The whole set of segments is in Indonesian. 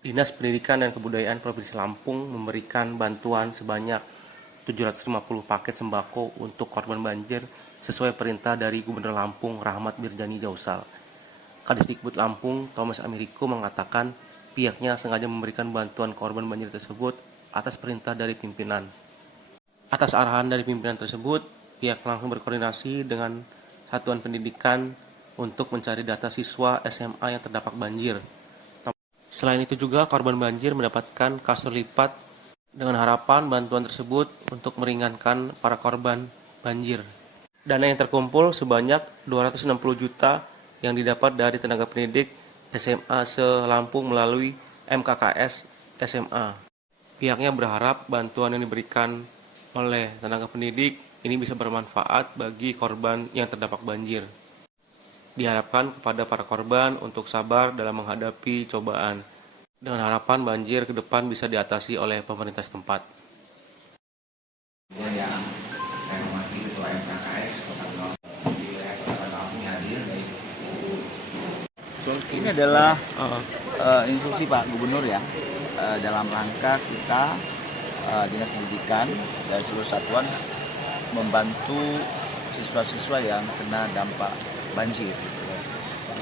Dinas Pendidikan dan Kebudayaan Provinsi Lampung memberikan bantuan sebanyak 750 paket sembako untuk korban banjir sesuai perintah dari Gubernur Lampung Rahmat Birjani Jausal. Kadisdikbud Lampung Thomas Ameriko mengatakan pihaknya sengaja memberikan bantuan korban banjir tersebut atas perintah dari pimpinan. Atas arahan dari pimpinan tersebut, pihak langsung berkoordinasi dengan satuan pendidikan untuk mencari data siswa SMA yang terdampak banjir. Selain itu juga korban banjir mendapatkan kasur lipat dengan harapan bantuan tersebut untuk meringankan para korban banjir. Dana yang terkumpul sebanyak 260 juta yang didapat dari tenaga pendidik SMA se-Lampung melalui MKKS SMA. Pihaknya berharap bantuan yang diberikan oleh tenaga pendidik ini bisa bermanfaat bagi korban yang terdampak banjir. Diharapkan kepada para korban untuk sabar dalam menghadapi cobaan, dengan harapan banjir ke depan bisa diatasi oleh pemerintah setempat. Yang saya hormati Ketua MKKS Kota Lampung di wilayah Kota Lampung hadir dari Ini adalah instruksi Pak Gubernur ya, dalam rangka kita Dinas Pendidikan dari seluruh satuan membantu siswa-siswa yang kena dampak banjir.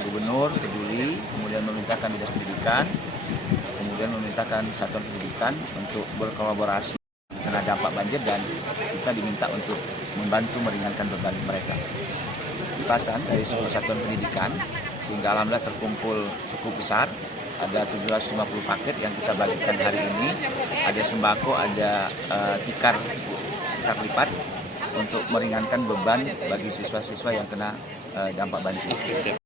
Gubernur peduli, kemudian memerintahkan Dinas Pendidikan, kemudian memerintahkan satuan pendidikan untuk berkolaborasi kena dampak banjir, dan kita diminta untuk membantu meringankan beban mereka. Limpasan dari seluruh satuan pendidikan sehingga alhamdulillah terkumpul cukup besar. Ada 750 paket yang kita bagikan hari ini. Ada sembako, ada tikar lipat untuk meringankan beban bagi siswa-siswa yang kena dampak banjir.